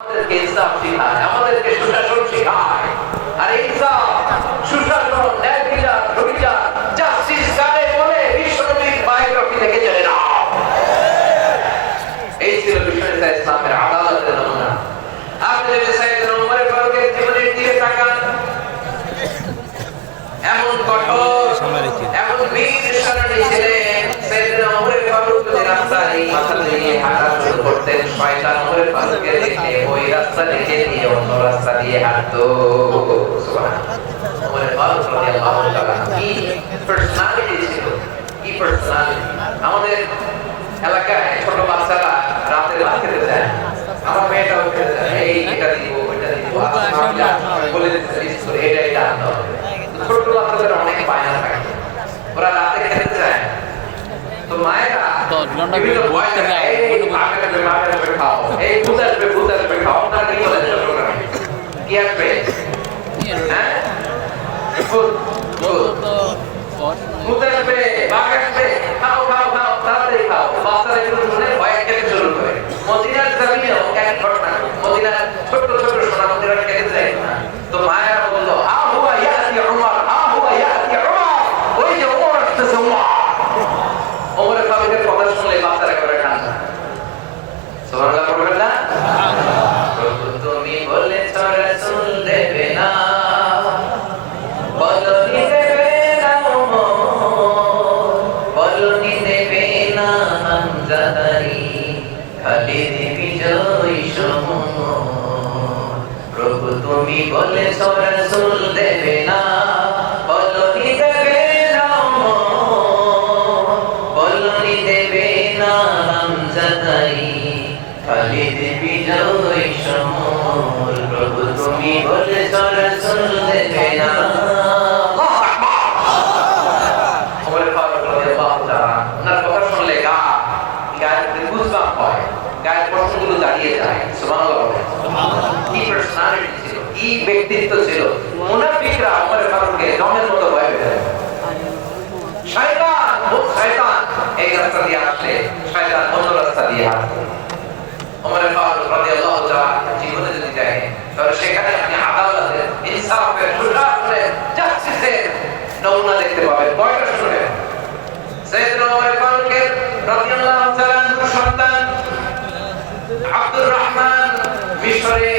আমাদেরকে ইনসাফ শেখায় আমাদেরকে সুশাসন শেখায়। আর ইনসাফ সুশাসন ন্যায় বিচার সুবিচার জাস্টিস কারে বলে বিশ্বনবীর বায়োগ্রাফি থেকে জেনে নাও এই ছিল বিশ্বনেতা ইসলামের আদালতের নমুনা। আপনি যদি সাইয়েদনা উমর ফারুকের জীবনের দিকে তাকান এমন কঠোর এমন বীর সারণী ছিলেন সাইয়েদনা উমর ফারুক যদি রাস্তা মাথা করতেন শয়তান উমর ফারুকের দেখে ওই রাস্তা থেকে দিয়ে অন্য রাস্তা দিয়ে হাঁটতো। উমর ফারুক রাদিয়াল্লাহু তাআলা কি পার্সোনালিটি ছিল? কি পার্সোনালিটি আমাদের এলাকায় ছোট বাচ্চারা রাতে ভাত খেতে যায় আমার মেয়েটাও খেতে যায় এই এটা দিব ওইটা দিব আচ্ছা, বলে দিতে স্কুলে এটা এটা আনতে হবে ছোট বাচ্চাদের অনেক বায়না থাকে ওরা রাতে খেতে যায় তো মায়েরা দশ ঘণ্টা বিভিন্ন বসে ভয় থাকে, দেখায়, এই কোনো- ভাত আসবে, ভাত আসবে, খাও। এই ভূত আসবে, ভূত আসবে, খাও। আপনারা কি বলেন চট্টগ্রামে? কি আসবে? হ্যাঁ? ভূত, ভূত। ভূত আসবে, বাঘ আসবে, খাও, খাও, খাও, তাড়াতাড়ি খাও। বাচ্চারা এগুলো শুনে ভয়ে খেতে শুরু করে। মদিনার জমিনেও এক ঘটনা। মদিনার ছোট্ট ছোট্ট সোনা মন্দিরা খেতে যায় না। তো মায়েরা কি ব্যক্তিত্ব ছিল মুনাফিকরা ওমর ফারুককে জমের মতো ভয় পেত শয়তান ভূত শয়তান এই রাস্তা দিয়ে আসলে শয়তান অন্য রাস্তা দিয়ে আসবে ওমর ফারুক রাদিয়াল্লাহু তাআলা জীবনে যদি দেখেন তাহলে সেখানে আপনি আদালতের ইনসাফের সুশাসনের জাস্টিসের নমুনা দেখতে পাবেন কয়টা শুনে সাইয়েদনা ওমর ফারুকের রাদিয়াল্লাহু তাআলা আনহুর সন্তান আব্দুর রহমান মিশরে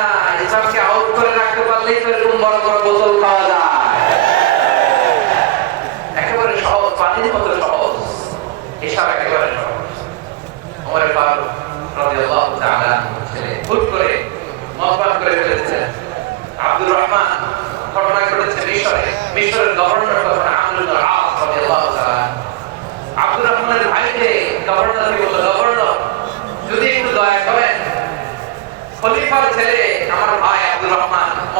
রাখতে এরকম বড় বড় বোতল পাওয়া যায়। একেবারে সহজ, পানির মতো সহজ। এসব একেবারে সহজ। আমার ফারুক রাদিয়াল্লাহু তাআলা ছেলে হুট করে মদ করে ফেলেছে আব্দুর রহমান ঘটনা ঘটেছে মিশরে। মিশরের গভর্নর তখন আমর ইবনে আস রাদিয়াল্লাহু তাআলা আব্দুর রহমানের ভাইকে গভর্নরকে বলল গভর্নর যদি একটু দয়া করেন খলিফার ছেলে আমার ভাই আব্দুর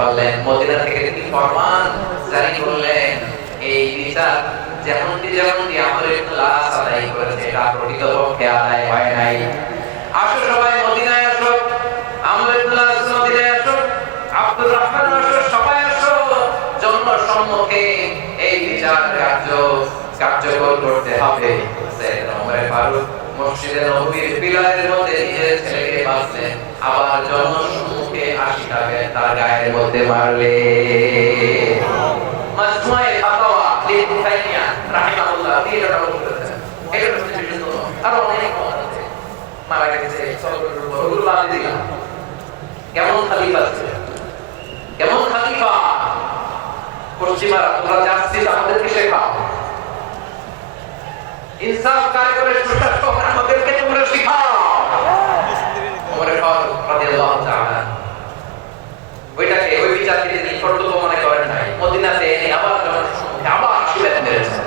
পারলেন, মদিনা থেকে তিনি ফরমান জারি করলেন। এই বিচার যেমনটি যেমনটি ইবনে আস আদায় করেছে, এটা প্রকৃতপক্ষে আদায় হয় নাই। আসো সবাই, মদিনায় আসো। মদিনায় আসো। আব্দুর রহমান আসো, সবাই আসো। জন্ম সম্মুখে এই বিচার কার্য কার্যকর করতে হবে। ফারুক মসজিদে পিলারের মধ্যে নিজের ছেলেকে বাঁচলেন, আবার জনসম্মুখে আশিটাকে তার গায়ের মধ্যে মারলে। মাজমুয়ে ফাতাওয়া লিবনে তাইমিয়া রাহিমাহুল্লাহ তিনি এটা বলতেছেন এটা হচ্ছে আরও অনেক মারা গেছে ওগুলো বাদ দিলাম। কেমন খালিফা ছিল? কেমন খালিফা? পশ্চিমারা তোমরা জাস্টিস আমাদেরকে শেখাও। ইনসাফ কারিগরের সুশাসন আমাদেরকে তোমরা শেখাও। ওমর ফারুক রাদিয়াল্লাহু তাআলা ওইটাকে ওই বিচারকে তিনি কর্তব্য মনে করেন নাই মদিনাতে এনে আবার জনসম্মুখে আবার শিবেত মেরেছেন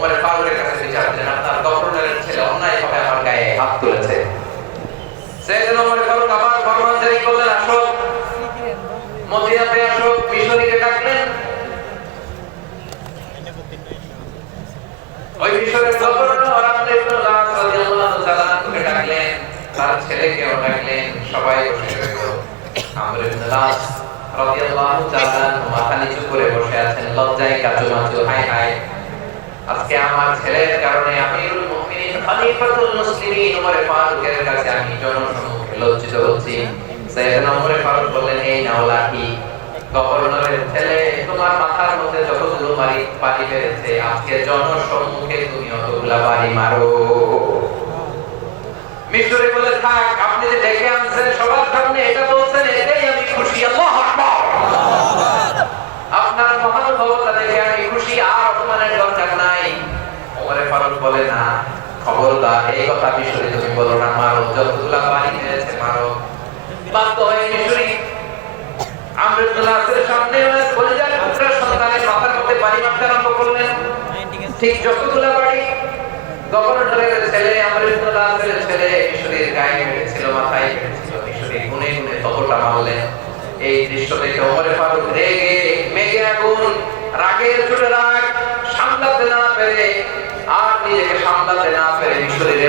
ওমর ফারুকের কাছে বিচার দেন আপনার গভর্নরের ছেলে অন্যায়ভাবে আমার গায়ে হাত তুলেছে। সেই জন্য ওমর ফারুক আবার ফরমান জারি করলেন আসো মদিনাতে আসো মিশরীকে ডাকলেন ওই মিশরের গভর্নর আমর ইবনে লাস রাদিয়াল্লাহু তাআলা কে ডাকলেন তার ছেলেকেও ডাকলেন সবাই বসে রইল আমর ইবনে লাস রাদিয়াল্লাহু তাআলা মাথা নিচু করে বসে আছেন লজ্জায় কাচুমাচু হাই হাই আজকে আমার ছেলের কারণে আমিরুল মুমিনিন তুমি মারো বলে, থাক, আপনি যে ডেকে আনছেন, সবার সামনে এটা বলছেন, এটাই আমি খুশি। আল্লাহু আকবার আপনার মহানুভবতা দেখে আমি খুশি আর অপমানের দরকার নাই ওমরে ফারুক বলে না খবরদার এই কথা মিশরে তুমি বলো না, মারো, যতগুলা বাড়ি মেরেছে মারো। বাধ্য হয়ে সামনে মারতে আরম্ভ করলেন। ঠিক যতগুলা বাড়ি এই দৃশ্য রেগে সামলাতে না পেরে আর সামলাতে না মিশরীরে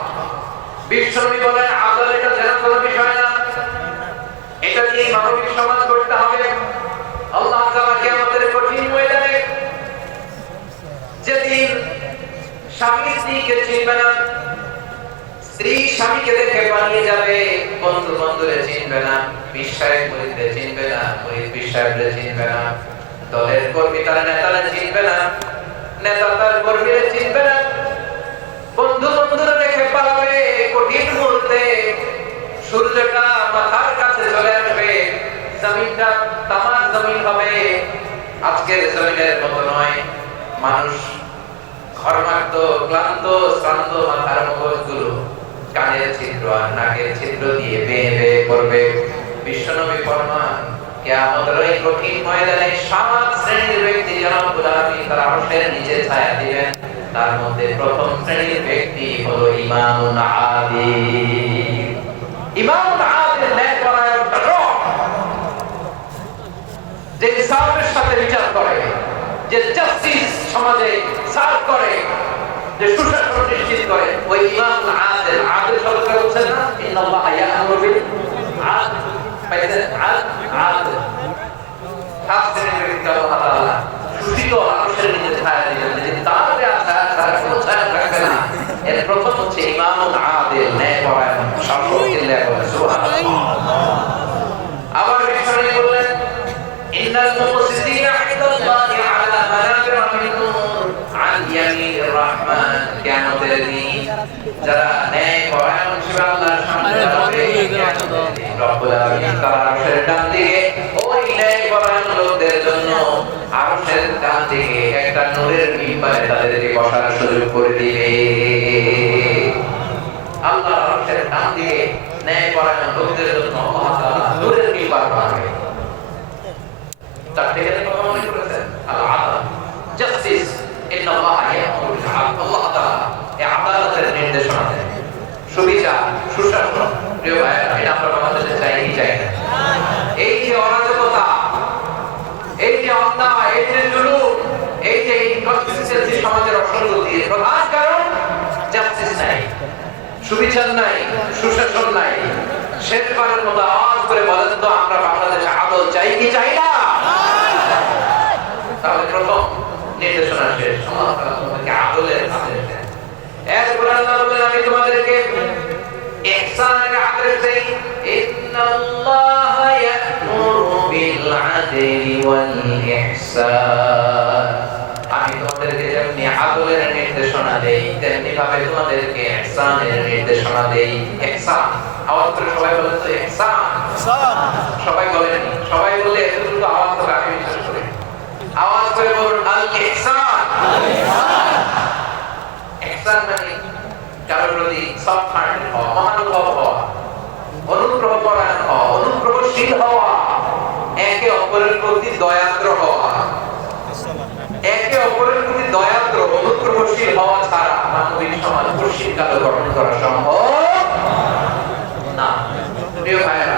বিশ্বনবী বলেন এটা যেন কোনো বিষয় না। এটা মানবিক সমাজ করতে হবে। আল্লাহ তাআলাকে আমাদের কঠিন যেদিন স্বামী স্ত্রীকে চিনবে না, স্ত্রী স্বামীকে দেখে পালিয়ে যাবে বন্ধু বন্ধুরে চিনবে না চিনবে না চিনবে না, দলের কর্মী তার নেতারা চিনবে না, নেতা তার কর্মীরা চিনবে না বন্ধু বন্ধুরা দেখে পালাবে। কঠিন মুহূর্তে সূর্যটা মাথার কাছে চলে আসবে, জমিনটা তামার জমিন হবে। আজকের জমিনের মতো নয়, মানুষ ঘর্মাক্ত, ক্লান্ত, শ্রান্ত মাথার মগজগুলো কানের ছিদ্র আর নাকের ছিদ্র দিয়ে বেয়ে বেয়ে করবে। বিশ্বনবী ফরমান, কিয়ামতের ওই কঠিন ময়দানে সাত শ্রেণির ব্যক্তি জনাবুল আলামিন তার নিচে ছায়া দিবেন। তার মধ্যে প্রথম শ্রেণির ব্যক্তি হলো ইমামুন আদিল ইমামুন আদিল ন্যায় পরায়ণ রব যে ইনসাফের সাথে বিচার করে, যে জাস্টিস সমাজে সার্ভ করে, যে সুশাসন নিশ্চিত করে, ওই ইমাম আদেল আদেল সরকার বলছেন না? ইন্নাল্লাহ ইয়া'মুরু বিল আদল। পাইছেন? আদল। আদল। সাত শ্রেণির ব্যক্তি আল্লাহ তাআলা সুশীত আরশের নিচে ছায়া দিবেন যে তার যে আশা তার কোনো ছায়া থাকবে না এর প্রথম হচ্ছে ইমামুন আদেল ন্যায় পরায়ণ শাসক দিলে বলে সুবহানাল্লাহ আবার বিশ্বনবী বললেন ইন্নাল মুফসিদিনা ইনদাল্লাহি আলা মানাবির মিন নূর আন ইয়ামিনির রহমান কিয়ামতের দিন যারা ন্যায় পরায়ণ হিসেবে আল্লাহর সামনে দাঁড়াবে কিয়ামতের দিন রব্বুল আলামিন তার আরশের ডান দিকে ওই ন্যায় পরায়ণ লোকদের জন্য আরশের ডান দিকে একটা নূরের মিম্বারে তাদেরকে বসার সুযোগ করে দিবে আল্লাহ রহমতের নাম দিয়ে ন্যায় পরায়ণ লোকদের জন্য আল্লাহ তাআলা নূরের মিম্বার বানাবে তার থেকে কথা মনে করেছেন আল আদল জাস্টিস ইন্নাল্লাহ ইয়ামুরু আল্লাহ তাআলা এই আদালতের নির্দেশনা দেন সুবিচার সুশাসন প্রিয় ভাইয়েরা আমরা চাই চাই এই যে অরাজকতা, এই যে অন্যায়, এই যে জুলুম, এই যে ইনকনসিস্টেন্সি সমাজের অসঙ্গতি প্রধান কারণ জাস্টিস নাই, সুবিচার নাই, সুশাসন নাই। শেষবারের মতো আওয়াজ করে বলেন তো, আমরা বাংলাদেশে আদল চাই কি চাই না? তাহলে প্রথম নির্দেশনা শেষ তোমাদেরকে আদলের আদেশ দেন। এরপর আমি তোমাদেরকে ইহসানের আদেশ দেই। বিল আদলি ওয়াল ইহসান আমি তোমাদেরকে যেমনি আদলের নির্দেশনা দেই তেমনি ভাবে তোমাদেরকে ইহসানের নির্দেশনা দেই। ইহসান আওয়াজ করে সবাই বলেন তো ইহসান সবাই বলেন সবাই বললে এতটুকু আওয়াজ হবে আমি বিশ্বাস করি। আওয়াজ করে বলুন আল ইহসান ইহসান মানে কারোর প্রতি সফট হার্টেড হওয়া মহানুভব হওয়া। অনুগ্রহ পরায়ণ হওয়া অনুগ্রহশীল হওয়া, একে অপরের প্রতি দয়াদ্র হওয়া। একে অপরের প্রতি দয়াদ্র, অনুগ্রহশীল হওয়া ছাড়া মানবিক সমাজ গঠন করা সম্ভব না। প্রিয় ভাইরা